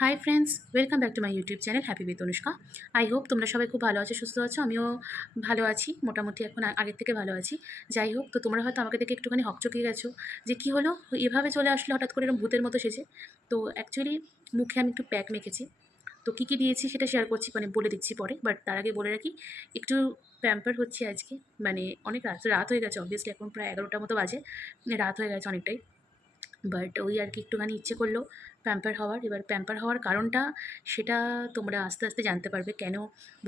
Hi friends, welcome back to my YouTube channel happy with Anushka. I hope তোমরা সবাই খুব ভালো আছো, সুস্থ আছো। আমিও ভালো আছি, মোটামুটি এখন আগের থেকে ভালো আছি। যাই হোক, তো তোমরা হয়তো আমাকে দেখে একটুখানি হকচকিয়ে গেছো যে কী হলো, এভাবে চলে আসলে হঠাৎ করে এরকম ভূতের মতো সেজে। তো অ্যাকচুয়ালি মুখে আমি একটু প্যাক মেখেছি। তো কী কী দিয়েছি সেটা শেয়ার করছি, মানে বলে দিচ্ছি পরে, বাট তার আগে বলে রাখি একটু প্যাম্পার হচ্ছে আজকে। মানে অনেক রাত রাত হয়ে গেছে, অবভিয়াসলি এখন প্রায় 11টার মতো বাজে, রাত হয়ে গেছে অনেকটাই। বাট ওই আর কি একটুখানি ইচ্ছে করলো প্যাম্পার হওয়ার। এবার প্যাম্পার হওয়ার কারণটা সেটা তোমরা আস্তে আস্তে জানতে পারবে কেন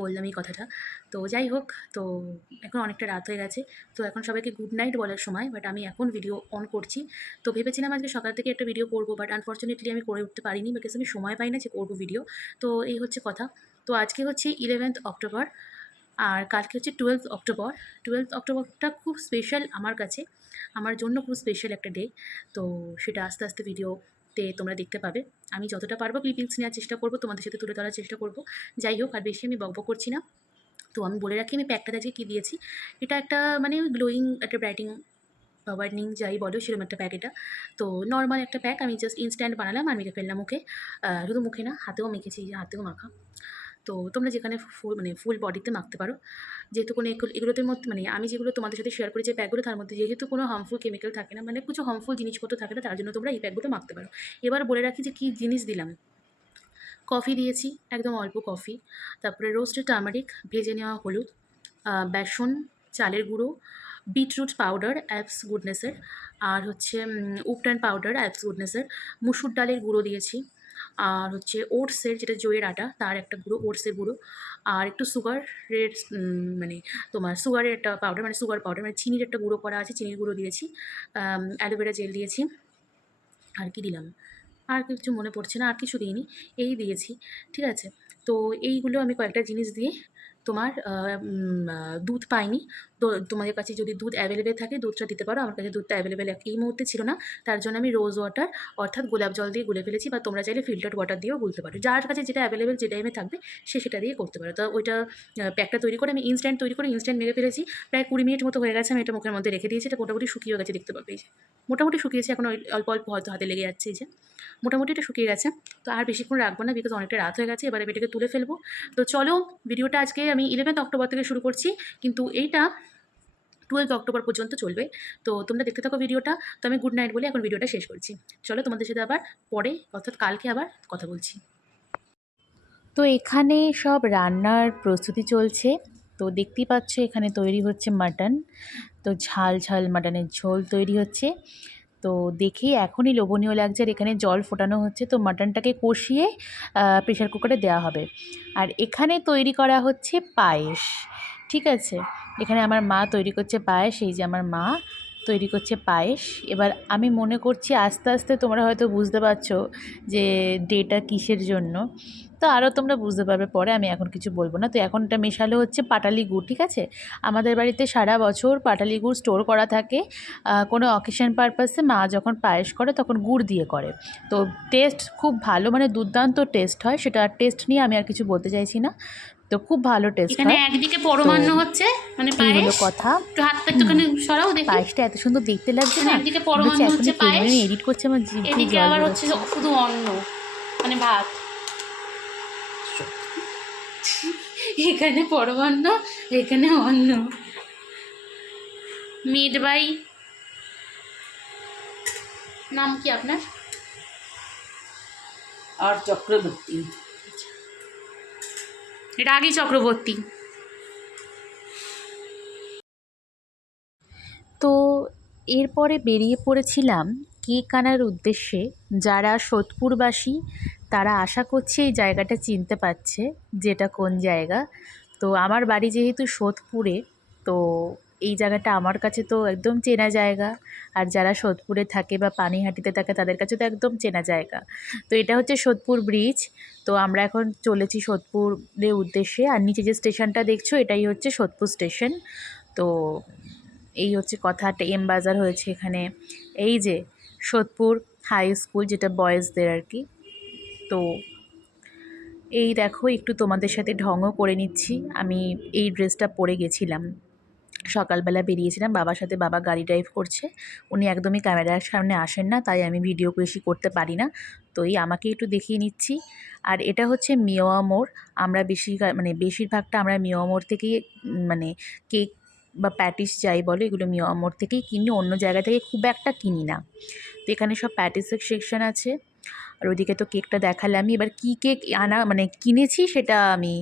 বললাম এই কথাটা। তো যাই হোক, তো এখন অনেকটা রাত হয়ে গেছে, তো এখন সবাইকে গুড নাইট বলার সময়, বাট আমি এখন ভিডিও অন করছি। তো ভেবেছিলাম আজকে সকাল থেকে একটা ভিডিও করবো, বাট আনফর্চুনেটলি আমি করে উঠতে পারিনি, বিকজ আমি সময় পাই না যে করবো ভিডিও। তো এই হচ্ছে কথা। তো আজকে হচ্ছে 11th অক্টোবর, আর কালকে হচ্ছে 12th অক্টোবর। 12th অক্টোবরটা খুব স্পেশাল আমার কাছে, আমার জন্য খুব স্পেশাল একটা ডে। তো সেটা আস্তে আস্তে ভিডিওতে তোমরা দেখতে পাবে। আমি যতটা পারবো ক্লিপিংস নেওয়ার চেষ্টা করবো, তোমাদের সাথে তুলে ধরার চেষ্টা করবো। যাই হোক, আর বেশি আমি বকবক করছি না। তো আমি বলে রাখি আমি প্যাকটা আজকে কী দিয়েছি। এটা একটা মানে গ্লোয়িং একটা ব্রাইটিং হোয়াইটনিং যাই বলো সেরকম একটা প্যাক এটা। তো নর্মাল একটা প্যাক, আমি জাস্ট ইনস্ট্যান্ট বানালাম আর মেখে ফেললাম মুখে। শুধু মুখে না, হাতেও মেখেছি, হাতেও মাখা। তো তোমরা যেখানে ফুল বডিতে মাখতে পারো, যেহেতু কোনো এগুলোতে মধ্যে মানে আমি যেগুলো তোমাদের সাথে শেয়ার করি যে প্যাকগুলো, তার মধ্যে যেহেতু কোনো হার্মফুল কেমিক্যাল থাকে না, মানে কিছু হার্মফুল জিনিসপত্র থাকে না, তার জন্য তোমরা এই প্যাকগুলো মাখতে পারো। এবার বলে রাখি যে কী জিনিস দিলাম। কফি দিয়েছি, একদম অল্প কফি। তারপরে রোস্টেড টার্মারিক, ভেজে নেওয়া হলুদ, বেসন, চালের গুঁড়ো, বিটরুট পাউডার অ্যাপস গুডনেসের, আর হচ্ছে উপটান পাউডার অ্যাপস গুডনেসের, মুসুর ডালের গুঁড়ো দিয়েছি, আর হচ্ছে ওটসের যেটা জয়ের আটা তার একটা গুঁড়ো, ওটসের গুঁড়ো, আর একটু সুগারের মানে তোমার সুগারের একটা পাউডার, মানে সুগার পাউডার মানে চিনির একটা গুঁড়ো করা আছে, চিনির গুঁড়ো দিয়েছি, অ্যালোভেরা জেল দিয়েছি। আর কি দিলাম, আর কিছু মনে পড়ছে না, আর কিছু দিইনি, এই দিয়েছি। ঠিক আছে, তো এইগুলো আমি কয়েকটা জিনিস দিয়ে তোমার দুধ পাইনি। তো তোমাদের কাছে যদি দুধ অ্যাভেলেবেল থাকে দুধটা দিতে পারো, আমার কাছে দুধটা অ্যাভেলেবেল এই মুহূর্তে ছিল না, তার জন্য আমি রোজ ওয়াটার অর্থাৎ গোলাপ জল দিয়ে গুলে ফেলেছি, বা তোমরা চাইলে ফিল্টার্ড ওয়াটার দিয়েও গুলতে পারো, যার কাছে যেটা অ্যাভেলেবেল যে টাইমে থাকবে সে সেটা দিয়ে করতে পারো। তো ওইটা প্যাকটা তৈরি করে আমি ইনস্ট্যান্ট তৈরি করে ইনস্ট্যান্ট মেরে ফেলেছি। প্রায় 20 মিনিট মতো হয়ে গেছে, আমি এটা মুখের মধ্যে রেখে দিয়েছি, এটা মোটামুটি শুকিয়ে গেছে, দেখতে পাবে এই যে মোটামুটি শুকিয়েছে, এখন অল্প অল্প হয়তো হাতে লেগে যাচ্ছে, এই যে মোটামুটি এটা শুকিয়ে গেছে। তো আর বেশিক্ষণ রাখবো না, বিকজ অনেকটা রাত হয়ে গেছে, এবার আমি এটাকে তুলে ফেলবো। তো চলো, ভিডিওটা আজকে আমি 11th অক্টোবর থেকে শুরু করছি, কিন্তু এইটা 12th অক্টোবর পর্যন্ত চলবে। তো তোমরা দেখতে থাকো ভিডিওটা। তো আমি গুড নাইট বলে এখন ভিডিওটা শেষ করছি। চলো, তোমাদের সাথে আবার পরে অর্থাৎ কালকে আবার কথা বলছি। তো এখানে সব রান্নার প্রস্তুতি চলছে। তো দেখতেই পাচ্ছ এখানে তৈরি হচ্ছে মাটন। তো ঝাল ঝাল মাটনের ঝোল তৈরি হচ্ছে। তো দেখেই এখনই লোভনীয় লাগছে, আর এখানে জল ফোটানো হচ্ছে, তো মাটনটাকে কষিয়ে প্রেশার কুকারে দেওয়া হবে। আর এখানে তৈরি করা হচ্ছে পায়েস। ঠিক আছে, এখানে আমার মা তৈরি করছে পায়েস, এই যে আমার মা তৈরি করছে পায়েস। এবার আমি মনে করছি আস্তে আস্তে তোমরা হয়তো বুঝতে পারছো যে ডেটা কিসের জন্য। তো আরও তোমরা বুঝতে পারবে পরে, আমি এখন কিছু বলবো না। তো এখন এটা মেশালো হচ্ছে পাটালি গুড়। ঠিক আছে, আমাদের বাড়িতে সারা বছর পাটালি গুড় স্টোর করা থাকে। কোনো অকেশন পারপাসে মা যখন পায়েস করে তখন গুড় দিয়ে করে। তো টেস্ট খুব ভালো, মানে দুর্দান্ত টেস্ট হয়। সেটা টেস্ট নিয়ে আমি আর কিছু বলতে চাইছি না, তো খুব ভালো টেস্ট এখানে হয়। একদিকে তো পরমান্ন হচ্ছে মানে এই হলো পায়েস। কথা। একটু হাতটা একটুখানি সরাও দেখি। পায়েসটা এত সুন্দর দেখতে লাগছে এখানে না, একদিকে মনে হচ্ছে পরমান্ন হচ্ছে এখনই খেয়ে নেবে। পায়েস, আমি এডিট করছি, আমার জিভ দিয়ে এদিকে জল আবার হচ্ছে বেরোচ্ছে। শুধু অন্ন মানে ভাত। এখানে পরমান্ন, এখানে অন্ন। মেড বাই, নাম কি আপনার? আর চক্রবর্তী। রাগী চক্রবর্তী। তো এরপরে বেরিয়ে পড়েছিলাম কেক আনার উদ্দেশ্যে। যারা সোদপুরবাসী তারা আশা করছি এই জায়গাটা চিনতে পারছে, যেটা কোন জায়গা। তো আমার বাড়ি যেহেতু সোদপুরে, তো এই জায়গাটা আমার কাছে তো একদম চেনা জায়গা। আর যারা সোদপুরে থাকে বা পানিহাটিতে থাকে তাদের কাছে তো একদম চেনা জায়গা। তো এটা হচ্ছে সোদপুর ব্রিজ। তো আমরা এখন চলেছি সোদপুরের উদ্দেশ্যে, আর নিচে যে স্টেশনটা দেখছো এটাই হচ্ছে সোদপুর স্টেশন। তো এই হচ্ছে কথা, একটা এম বাজার হয়েছে এখানে। এই যে সোদপুর হাই স্কুল, যেটা বয়েজদের আর কি। তো এই দেখো, একটু তোমাদের সাথে ঢঙও করে নিচ্ছি। আমি এই ড্রেসটা পরে গেছিলাম সকালবেলা বেরিয়েছিলাম বাবার সাথে, বাবা গাড়ি ড্রাইভ করছে, উনি একদমই ক্যামেরার সামনে আসেন না, তাই আমি ভিডিও বেশি করতে পারি না, তো এই আমাকে একটু দেখিয়ে নিচ্ছি। আর এটা হচ্ছে মিওয়া মোড়, আমরা বেশিরভাগটা আমরা মিওয়া মোড় থেকেই মানে কেক বা প্যাটিস যাই বলো এগুলো মিওয়া মোড় থেকেই কিনি, অন্য জায়গা থেকে খুব একটা কিনি না। তো এখানে সব প্যাটিসের সেকশন আছে, আর ওইদিকে তো কেকটা দেখালামই। এবার কী কেক কিনেছি সেটা আমি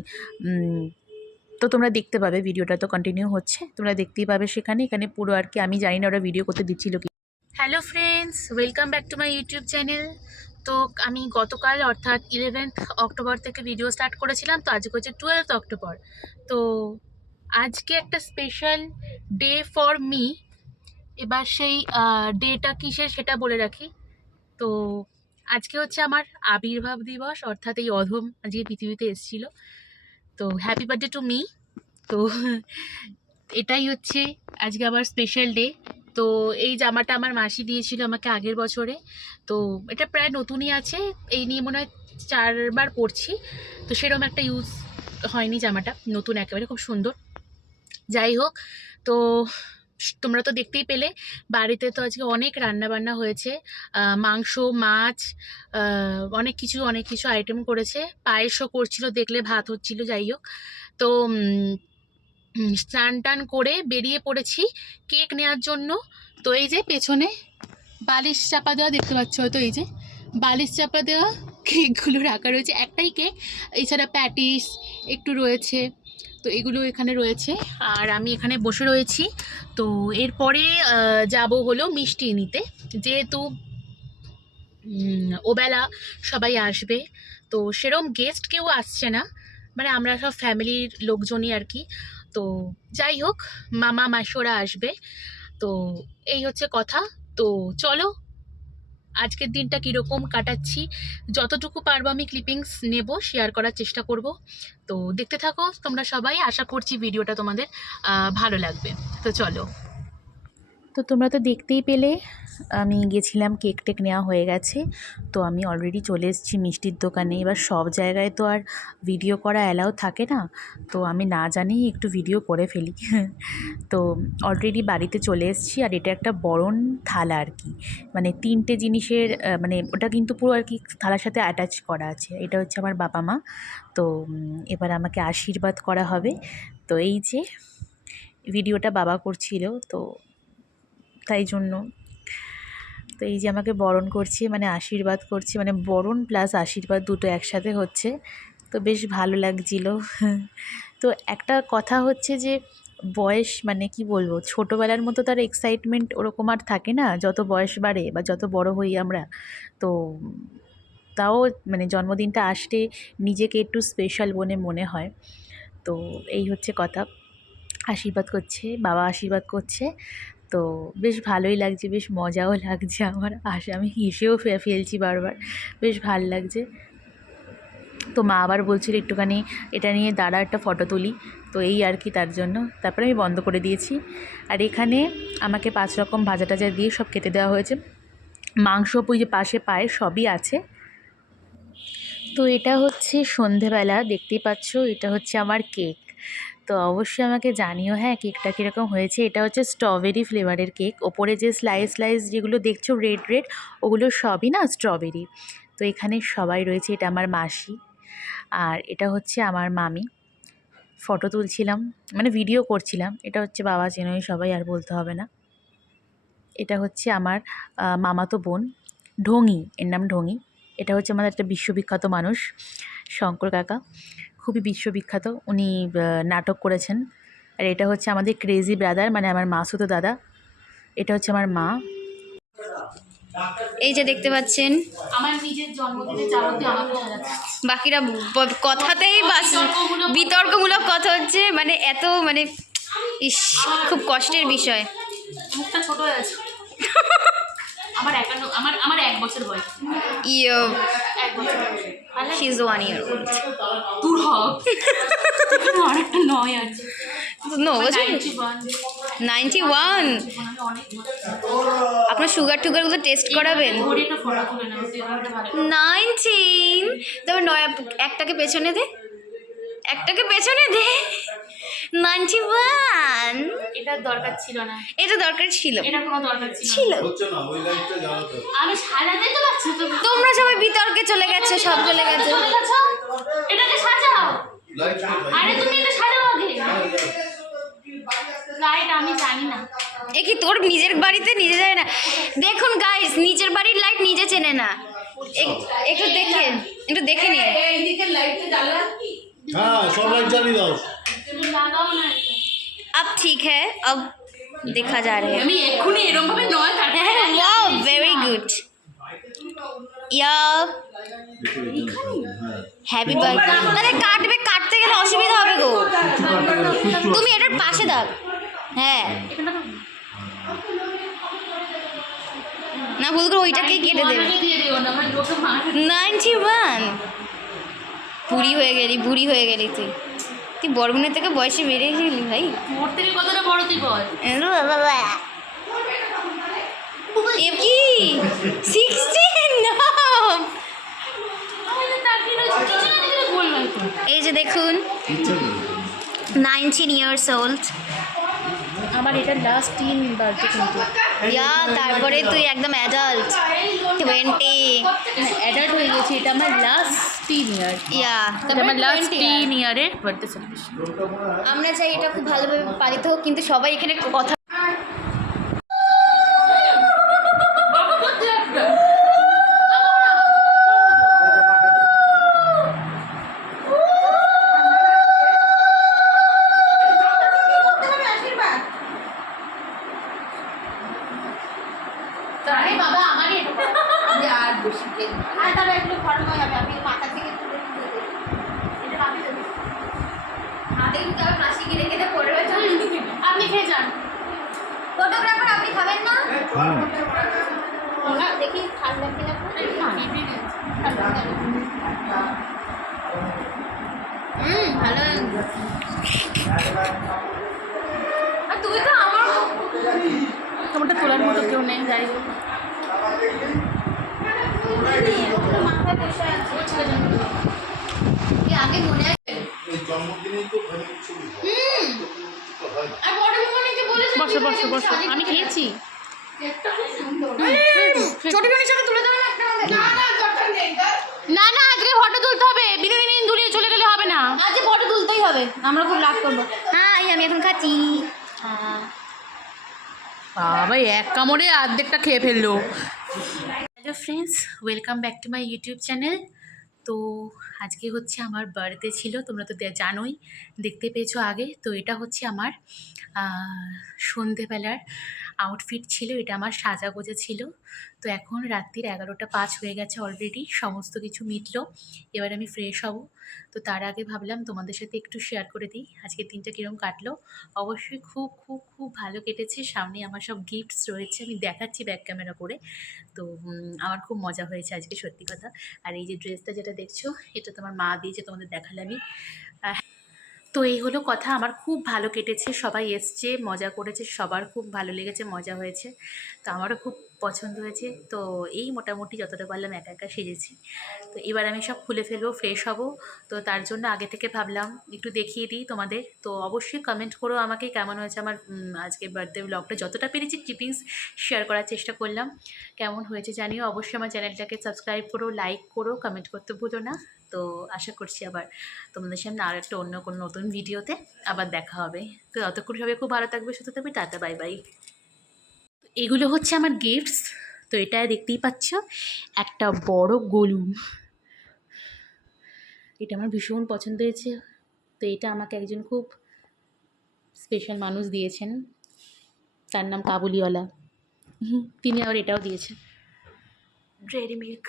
তো তোমরা দেখতে পাবে, ভিডিওটা তো কন্টিনিউ হচ্ছে, তোমরা দেখতেই পাবে সেখানে। এখানে পুরো আর কি আমি জানি না ওরা ভিডিও করতে দিচ্ছিল কি। Hello friends, welcome back to my YouTube channel. তো আমি গতকাল অর্থাৎ 11th অক্টোবর থেকে ভিডিও স্টার্ট করেছিলাম, তো আজকে হচ্ছে 12th অক্টোবর। তো আজকে একটা স্পেশাল ডে ফর মি। এবার সেই ডেটা কিসের সেটা বলে রাখি। তো আজকে হচ্ছে আমার আবির্ভাব দিবস, অর্থাৎ এই অধম আজকে পৃথিবীতে এসেছিল। তো হ্যাপি বার্থডে টু মি। তো এটাই হচ্ছে আজকে আমার স্পেশাল ডে। তো এই জামাটা আমার মাসি দিয়েছিল আমাকে আগের বছরে, তো এটা প্রায় নতুনই আছে, এই নিয়ে মনে হয় 4বার পরছি, তো সেরকম একটা ইউজ হয়নি জামাটা, নতুন একেবারে, খুব সুন্দর। যাই হোক, তো তোমরা তো দেখতেই পেলে বাড়িতে তো আজকে অনেক রান্না বান্না হয়েছে, মাংস, মাছ, অনেক কিছু আইটেম করেছে, পায়েসও করছিল, দেখলে ভাত হচ্ছিল। যাই হোক, তো স্নান টান করে বেরিয়ে পড়েছি কেক নেওয়ার জন্য। তো এই যে পেছনে বালিশ চাপা দেওয়া দেখতে পাচ্ছ হয়তো, এই যে বালিশ চাপা দেওয়া কেকগুলো রাখা রয়েছে, একটাই কেক, এছাড়া প্যাটিস একটু রয়েছে, তো এগুলো এখানে রয়েছে। আর আমি এখানে বসে রয়েছি। তো এরপরে যাব হলো মিষ্টি নিতে, যেহেতু ওবেলা সবাই আসবে, তো সেরম গেস্ট কেউ আসছে না, মানে আমরা সব ফ্যামিলির লোকজনই আর কি। তো যাই হোক, মামা মাসিরা আসবে, তো এই হচ্ছে কথা। তো চলো আজকের দিনটা কীরকম কাটাচ্ছি, যতটুকু পারবো আমি ক্লিপিংস নেব, শেয়ার করার চেষ্টা করব। তো দেখতে থাকো তোমরা সবাই, আশা করছি ভিডিওটা তোমাদের ভালো লাগবে। তো চলো। তো তোমরা তো দেখতেই পেলে আমি গেছিলাম, কেক টেক নেওয়া হয়ে গেছে, তো আমি অলরেডি চলে এসেছি মিষ্টির দোকানে। এবার সব জায়গায় তো আর ভিডিও করা অ্যালাউ থাকে না, তো আমি না জানিই একটু ভিডিও করে ফেলি। তো অলরেডি বাড়িতে চলে এসেছি, আর এটা একটা বরণ থালা আর কি, মানে 3টে জিনিসের মানে ওটা কিন্তু পুরো আর কি থালার সাথে অ্যাটাচ করা আছে। এটা হচ্ছে আমার বাবা মা, তো এবার আমাকে আশীর্বাদ করা হবে। তো এই যে ভিডিওটা বাবা করছিল, তো তাই জন্য, তো এই যে আমাকে বরণ করছে, মানে আশীর্বাদ করছে, মানে বরণ প্লাস আশীর্বাদ দুটো একসাথে হচ্ছে, তো বেশ ভালো লাগছিল। তো একটা কথা হচ্ছে যে বয়স, মানে কি বলবো, ছোটোবেলার মতো তার এক্সাইটমেন্ট ওরকম আর থাকে না যত বয়স বাড়ে বা যত বড় হই আমরা। তো তাও মানে জন্মদিনটা আসলে নিজেকে একটু স্পেশাল মনে হয়। তো এই হচ্ছে কথা, আশীর্বাদ করছে, বাবা আশীর্বাদ করছে, তো বেশ ভালোই লাগছে, বেশ মজাও লাগছে আমার, আমি হেসেও ফেলছি বারবার, বেশ ভাল লাগছে। তো মা আবার বলছিল একটুখানি এটা নিয়ে দাঁড়া একটা ফটো তুলি, তো এই আর কি, তার জন্য তারপরে আমি বন্ধ করে দিয়েছি। আর এখানে আমাকে 5 রকম ভাজা টাজা দিয়ে সব কেটে দেওয়া হয়েছে, মাংস ওই যে পাশে পায়ে সবই আছে। তো এটা হচ্ছে সন্ধেবেলা, দেখতেই পাচ্ছ, এটা হচ্ছে আমার কেক। তো অবশ্যই আমাকে জানিও হ্যাঁ কেকটা কীরকম হয়েছে। এটা হচ্ছে স্ট্রবেরি ফ্লেভারের কেক, ওপরে যে স্লাইস যেগুলো দেখছো রেড ওগুলো সবই না স্ট্রবেরি। তো এখানে সবাই রয়েছে, এটা আমার মাসি, আর এটা হচ্ছে আমার মামি। ফটো তুলছিলাম, মানে ভিডিও করছিলাম। এটা হচ্ছে বাবা, চেনোই সবাই, আর বলতে হবে না। এটা হচ্ছে আমার মামাতো বোন ঢঙি, এর নাম ঢঙি। এটা হচ্ছে আমাদের একটা বিশ্ববিখ্যাত মানুষ, শঙ্কর কাকা, খুবই বিশ্ববিখ্যাত, উনি নাটক করেছেন। আর এটা হচ্ছে আমাদের ক্রেজি ব্রাদার, মানে আমার মাসুতো দাদা। এটা হচ্ছে আমার মা। এই যে দেখতে পাচ্ছেন আমার নিজের জন্মদিনে যাবতীয় আমাকে সাজাচ্ছে, বাকিরা কথাতেই বাস বিতর্কমূলক কথা হচ্ছে, মানে এত মানে ইস, খুব কষ্টের বিষয়। মুখটা ছোট হয়ে আছে। আমার 1 বছর বয়স। ইয়ো, 1 বছর শি ইজ 1 year old. দূর হোক, আর একটা নয় আছে। নো, 91 91। আপনার সুগার টুগারগুলো টেস্ট করাবেন। 19, তবে একটাকে পেছনে দে, একটাকে পেছনে দে। 91। এটা দরকার ছিল না, এটা দরকার ছিল। এটা কোনো দরকার ছিল ছিল। আমি সাজাতেই তো পারছি তো। তোমরা সবাই বিতর্কে চলে গেছো, সব চলে গেছে। এটাকে সাজাও। আরে তুমি এটা সাজাও আগে। লাইট আমি জানি না। এ কি তোর নিজের বাড়িতে নিজে যায় না? দেখুন গাইস, নিজের বাড়ির লাইট নিজে চেনে না। একটু দেখে নিন। এইদিকে লাইটটা জ্বালা। हाँ सब लाइट जली दाओ লাগাও না এটা। अब ठीक है, अब देखा जा रहा है। আমি এক্ষুনি এরকম ভাবে নয় কাটতে। Wow, very good. या হ্যাপি বার্থডে। আরে কাটতে গেলে অসুবিধা হবে গো। তুমি এটার পাশে দাও। হ্যাঁ না, ভুল করে ওইটাকেই কেটে দেবে। দিয়ে দিও না, আমার লোকে মার। 91। বুড়ি হয়ে গেলি তুই বড় বোনের থেকে বয়সে বেড়ে গেলি ভাই। মোর থেকে কতটা বড় তুই বল? এ কি 16 না। তাহলে তার কি রয়েছে কিছু না কিছু বলবো তো। এই যে দেখুন 19 years old। আমার এটা লাস্ট 3 বার্থডে কিন্তু। ইয়া তারপরে তুই একদম অ্যাডাল্ট 20। অ্যাডাল্ট হয়ে গেছি, এটা আমার লাস্ট 3 ইয়ার। ইয়া এটা আমার লাস্ট 3 ইয়ারের বার্থডে সেলিব্রেশন। আমরা চাই এটা খুব ভালোভাবে পালিত হোক, কিন্তু সবাই এখানে কথা আরে বাবা আমার আর বেশি কে আর তারা একটু ফর্মাল হবে, আমি মাথা থেকে তুলে তুলে দেব। এটা ভাবি দেব হাতে কিন্তু আবার মাসি গিরে কেটে পড়বে। আপনি খেয়ে যান। ফটোগ্রাফার আপনি খাবেন না? না দেখি ঠান্ডা কিনা ভালো। আর তুই তো আমার তোমারটা তোলার মতো কেউ নেই, যাই হোক। মাথায় বসে আছে। আগে মনে আছে जन्मदिन तो फैमिली छुट्टी আর বড় বোন যে বলেছে বসো বসো বসো, আমি খেয়েছি। ছোট বোনের সাথে তুলে দাও না একটা হবে। না না আজকে ফটো তুলতে হবে, বিনোদিনী দূরে চলে গেলে হবে না। আজ ফটো তুলতেই হবে, আমরা খুব রাগ করবো। হ্যাঁ এই আমি এখন খাচ্ছি। বাবা এক কামড়ে অর্ধেকটা খেয়ে ফেললো। Hello friends, welcome back to my YouTube channel. তো আজকে হচ্ছে আমার বার্থডে ছিল, তোমরা তো জানোই, দেখতে পেয়েছো আগে। তো এটা হচ্ছে আমার সন্ধেবেলার আউটফিট ছিল, এটা আমার সাজাগোজা ছিল। তো এখন রাত্রির 11টা 5 হয়ে গেছে অলরেডি, সমস্ত কিছু মিটলো। এবার আমি ফ্রেশ হব। তো তার আগে ভাবলাম তোমাদের সাথে একটু শেয়ার করে দিই আজকের দিনটা কীরকম কাটলো। অবশ্যই খুব খুব খুব ভালো কেটেছে। সামনে আমার সব গিফটস রয়েছে, আমি দেখাচ্ছি ব্যাক ক্যামেরা করে। তো আমার খুব মজা হয়েছে আজকে, সত্যি কথা। আর এই যে ড্রেসটা যেটা দেখছো, এটা তোমার মা দিয়েছে, তোমাদের দেখালামই। তো এই হলো কথা, আমার খুব ভালো কেটেছে। সবাই এসছে, মজা করেছে, সবার খুব ভালো লেগেছে, মজা হয়েছে। তো আমারও খুব পছন্দ হয়েছে। তো এই মোটামুটি যতটা পারলাম একা একা সেজেছি। তো এবার আমি সব খুলে ফেলবো, ফ্রেশ হব। তো তার জন্য আগে থেকে ভাবলাম একটু দেখিয়ে দিই তোমাদের। তো অবশ্যই কমেন্ট করো আমাকে কেমন হয়েছে আমার আজকের বার্থডে ব্লগটা। যতটা পেরেছি ক্লিপিংস শেয়ার করার চেষ্টা করলাম, কেমন হয়েছে জানিও। অবশ্যই আমার চ্যানেলটাকে সাবস্ক্রাইব করো, লাইক করো, কমেন্ট করতে ভুলো না। তো আশা করছি আবার তোমাদের সামনে আর একটা অন্য কোনো নতুন ভিডিওতে আবার দেখা হবে। তো ততক্ষণ সবাই খুব ভালো থাকবে, সুস্থ থাকবে, টাটা বাই বাই। এগুলো হচ্ছে আমার গিফটস। তো এটা দেখতেই পাচ্ছ, একটা বড় গলু, এটা আমার ভীষণ পছন্দ হয়েছে। তো এটা আমাকে একজন খুব স্পেশাল মানুষ দিয়েছেন, তার নাম কাবুলিওয়ালা। তিনি আবার এটাও দিয়েছেন, ডেয়ারি মিল্ক।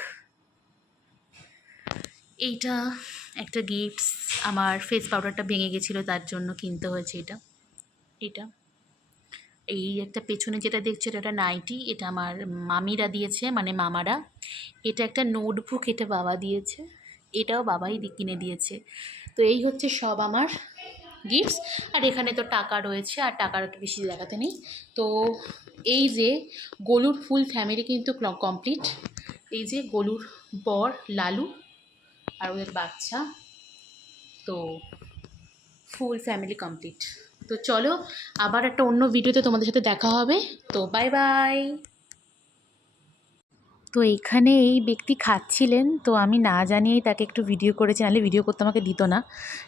এইটা একটা গিফটস, আমার ফেস পাউডারটা ভেঙে গেছিলো, তার জন্য কিনতে হয়েছে এটা। এই একটা পেছনে যেটা দেখছো, এটা একটা নাইটি, এটা আমার মামিরা দিয়েছে, মানে মামারা। এটা একটা নোটবুক, এটা বাবা দিয়েছে, এটাও বাবাই কিনে দিয়েছে। তো এই হচ্ছে সব আমার গিফটস। আর এখানে তো টাকা রয়েছে, আর টাকার বেশি দেখাতে নেই। তো এই যে গোলুর ফুল ফ্যামিলি কিন্তু কমপ্লিট। এই যে গোলুর বর লালু আর ওদের বাচ্চা। তো ফুল ফ্যামিলি কমপ্লিট। তো চলো আবার একটা অন্য ভিডিওতে তোমাদের সাথে দেখা হবে। তো বাই বাই। তো এখানে এই ব্যক্তি খাচ্ছিলেন, তো আমি না জানিয়েই তাকে একটু ভিডিও করেছি, নাহলে ভিডিও করতে আমাকে দিত না।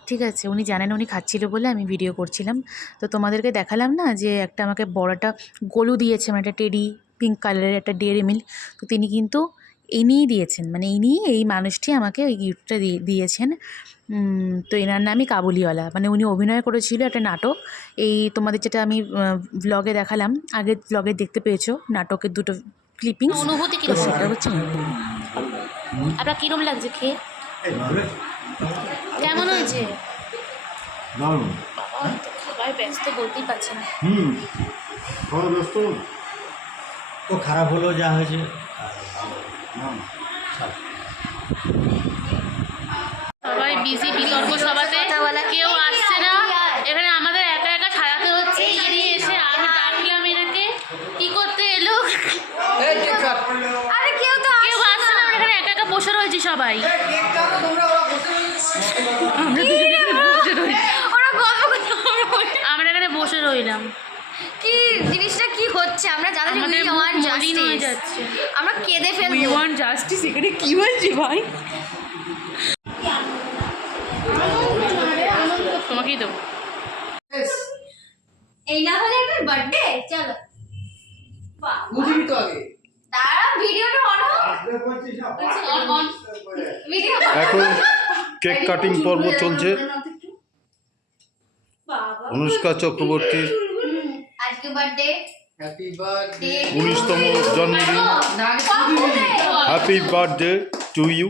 ঠিক আছে, উনি জানেন উনি খাচ্ছিল বলে আমি ভিডিও করছিলাম। তো তোমাদেরকে দেখালাম না যে একটা আমাকে বড় একটা গলু দিয়েছে, মানে একটা টেডি পিঙ্ক কালারের একটা ডেয়ারি মিল্ক। তো তিনি কিন্তু ইনিই দিয়েছেন, মানে ইনি এই মানুষটি আমাকে ওই গিফটটা দিয়েছেন। তো এনার নামই কাবুলিওয়ালা, মানে উনি অভিনয় করেছিল একটা নাটক। এই তোমাদের যেটা আমি ব্লগে দেখালাম, আগের ব্লগে দেখতে পেয়েছো নাটকের দুটো ক্লিপিংস। অনুভূতি কি সেটা হচ্ছে আপনার কিরম লাগছে খেয়ে? কেমন হয়েছে? দারুণ। বাবা তো খাবার ব্যস্ত বলতেই পারছে না। খাওয়া ব্যস্ত তো খারাপ হলো যা হয়েছে। সবাই বিজি, বিতর্ক সভাতে কেউ আসছে না। এখানে আমাদের একা একা সাজাতে হচ্ছে। এড়িয়ে এসে আমি ডাকলাম এনাকে, কি করতে এলো? আরে কেউ তো কেউ আসছে না, আমরা এখানে একা একা বসে রয়েছি সবাই। ওরা গল্প করছে, আমরা এখানে বসে রইলাম। কি জিনিসটা কি হচ্ছে আমরা জানি যে আমাদের we want মুখ মলিন হয়ে justice। যাচ্ছে। আমরা কেঁদে We ফেলবো। want justice, এখানে কি বলছি ভাই? তোমাকেই দেবো। এই না হলে একটা বার্থডে চলো বুঝবি তো আগে। তারা ভিডিওটা অন হোক। ভিডিও এখন কেক কাটিং পর্ব চলছে অনুষ্কা চক্রবর্তীর আজকে বার্থডে হ্যাপি বার্থডে 19তম জন্মদিন। Happy birthday to you,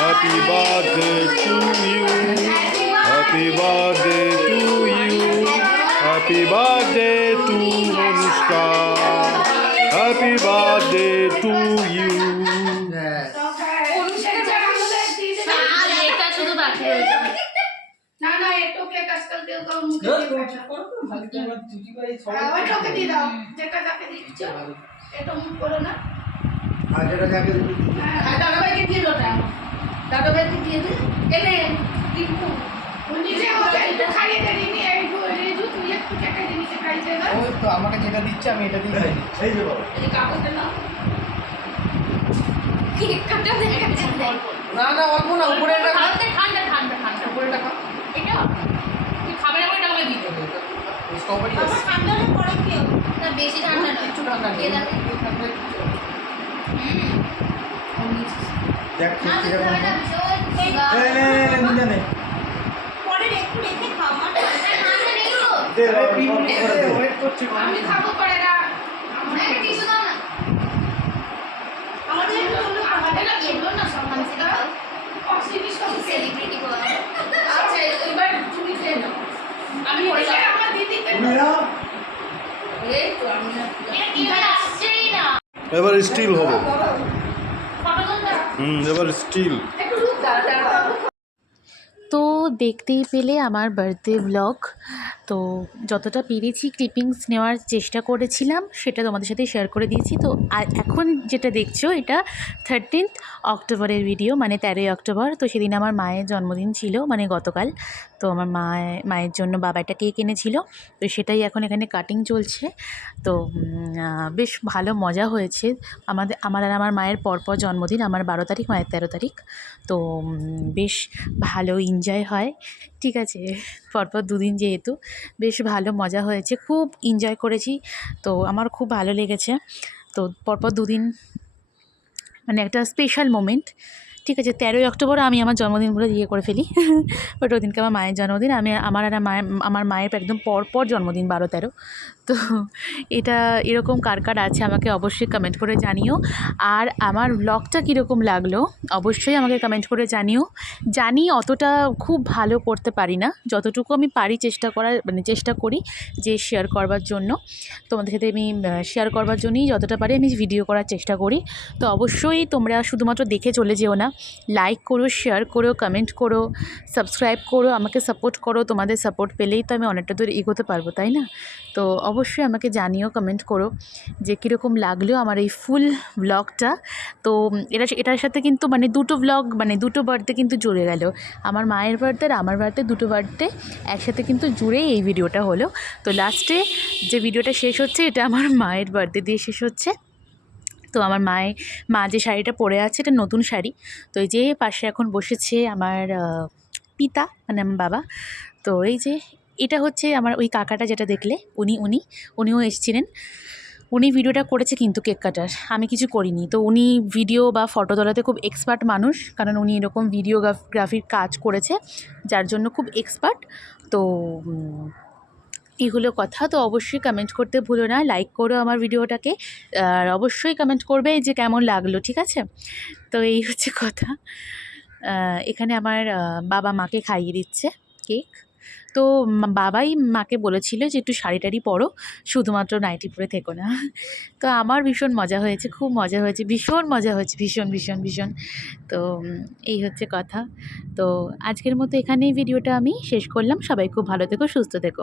happy birthday to you, happy birthday to you, happy birthday to Anushka, happy birthday to you. এটা শুধু বাকি রয়েছে। না না এটোকে কাজকাল দিয়ে দাও মুখে ওইটাকে দিয়ে দাও যেটা যাকে দিচ্ছ এটা মুখ করো না। আর যেটা যাকে হ্যাঁ দাদা ভাইকে দিয়ে দাও, দাদা ভাইকে দিয়ে দে এনে টিপু ও নিজে হবে একটু খাইয়ে দে নি এই দুধ তুই একটু কেটে দিবি সে খাইছে না ওই তো আমাকে যেটা দিচ্ছে আমি এটা দিয়ে খাই। এই যে বাবা। এই কাগজটা নাও। কেক কাটা দেখাচ্ছে না না অল্প না, উপরে একটা ঠান্ডা ঠান্ডা ঠান্ডা ঠান্ডা। উপরে একটা খা। এটা তুই খাবার আমার এটা আমাকে দিতে হবে। স্ট্রবেরি আমার আছে। ঠান্ডা হলে পরে খেও না বেশি ঠান্ডা নয় একটু ঠান্ডা খেয়ে নেই। দেখো। দেখ না ঠিক দিতে হবে না আছে। ভীষণ নে নিতে নে। পরে একটু রেখে খাও আমার ঠান্ডা নেই তো দে ওয়েট করছি। আমি খাবো পরে না একটা টিস্যু দাও না আমাদের এগুলো না সম্মান ছিল অক্সিজেন সব সেলিব্রিটি বলা আচ্ছা এবার তুমি খেয়ে নাও। আমি ওইটা আমার দিদিকে তুমি নাও। এই তো আমি না এবার আসছেই না। এবার স্টিল হবে। ফটোটা এবার স্টিল। একটু রূপ দাঁড়া তো দেখতেই পেলে আমার বার্থডে ব্লগ। তো যতটা পেরেছি ক্লিপিংস নেওয়ার চেষ্টা করেছিলাম, সেটা তোমাদের সাথে শেয়ার করে দিয়েছি। তো এখন যেটা দেখছো এটা 13th অক্টোবরের ভিডিও, মানে 13ই অক্টোবর। তো সেদিন আমার মায়ের জন্মদিন ছিল, মানে গতকাল। তো আমার মায়ের জন্য বাবা একটা কেক এনেছিল, তো সেটাই এখন এখানে কাটিং চলছে। তো বেশ ভালো মজা হয়েছে। আমার আর আমার মায়ের পরপর জন্মদিন, আমার 12 তারিখ, মায়ের 13 তারিখ। তো বেশ ভালো এনজয় হয়। ঠিক আছে, পরপর দুদিন যেহেতু বেশ ভালো মজা হয়েছে, খুব এনজয় করেছি। তো আমার খুব ভালো লেগেছে। তো পরপর দুদিন মানে একটা স্পেশাল মোমেন্ট। ঠিক আছে, 13ই অক্টোবর আমি আমার জন্মদিনগুলো ইয়ে করে ফেলি, বাট ওই দিনকে আমার মায়ের জন্মদিন। আমার মায়ের একদম পরপর জন্মদিন 12-13। তো এটা এরকম কার কার আছে আমাকে অবশ্যই কমেন্ট করে জানিও। আর আমার ব্লগটা কীরকম লাগলো অবশ্যই আমাকে কমেন্ট করে জানিও। জানি অতটা খুব ভালো করতে পারি না, যতটুকু আমি পারি চেষ্টা করি যে শেয়ার করবার জন্য, তোমাদের সাথে আমি শেয়ার করবার জন্যই যতটা পারি আমি ভিডিও করার চেষ্টা করি। তো অবশ্যই তোমরা শুধুমাত্র দেখে চলে যেও না, লাইক করো, শেয়ার করো, কমেন্ট করো, সাবস্ক্রাইব করো, আমাকে সাপোর্ট করো। তোমাদের সাপোর্ট পেলেই তো আমি অনেকটা দূর এগোতে পারবো, তাই না? তো অবশ্যই আমাকে জানিও, কমেন্ট করো যে কীরকম লাগলো আমার এই ফুল ব্লগটা। তো এটার সাথে কিন্তু মানে দুটো ব্লগ মানে দুটো বার্থডে কিন্তু জুড়ে গেল, আমার মায়ের বার্থডে আর আমার বার্থডে, দুটো বার্থডে একসাথে কিন্তু জুড়েই এই ভিডিওটা হলো। তো লাস্টে যে ভিডিওটা শেষ হচ্ছে এটা আমার মায়ের বার্থডে দিয়ে শেষ হচ্ছে। তো আমার মা যে শাড়িটা পরে আছে এটা নতুন শাড়ি। তো এই যে পাশে এখন বসেছে আমার পিতা মানে আমার বাবা। তো এই যে এটা হচ্ছে আমার ওই কাকাটা যেটা দেখলে উনিও এসেছিলেন। উনি ভিডিওটা করেছে কিন্তু কেক কাটার, আমি কিছু করিনি। তো উনি ভিডিও বা ফটো তোলাতে খুব এক্সপার্ট মানুষ, কারণ উনি এরকম ভিডিওগ্রাফির কাজ করেছে, যার জন্য খুব এক্সপার্ট। তো এগুলো কথা। তো অবশ্যই কমেন্ট করতে ভুলো না, লাইক করো আমার ভিডিওটাকে, আর অবশ্যই কমেন্ট করবে যে কেমন লাগলো, ঠিক আছে? তো এই হচ্ছে কথা। এখানে আমার বাবা মাকে খাইয়ে দিচ্ছে কেক। তো বাবাই মাকে বলেছিল যে একটু শাড়ি টাড়ি পরো, শুধুমাত্র নাইটি পরে থেকো না। তো আমার ভীষণ মজা হয়েছে, খুব মজা হয়েছে, ভীষণ মজা হয়েছে, ভীষণ ভীষণ ভীষণ। তো এই হচ্ছে কথা। তো আজকের মতো এখানেই ভিডিওটা আমি শেষ করলাম। সবাই খুব ভালো থেকো, সুস্থ থেকো।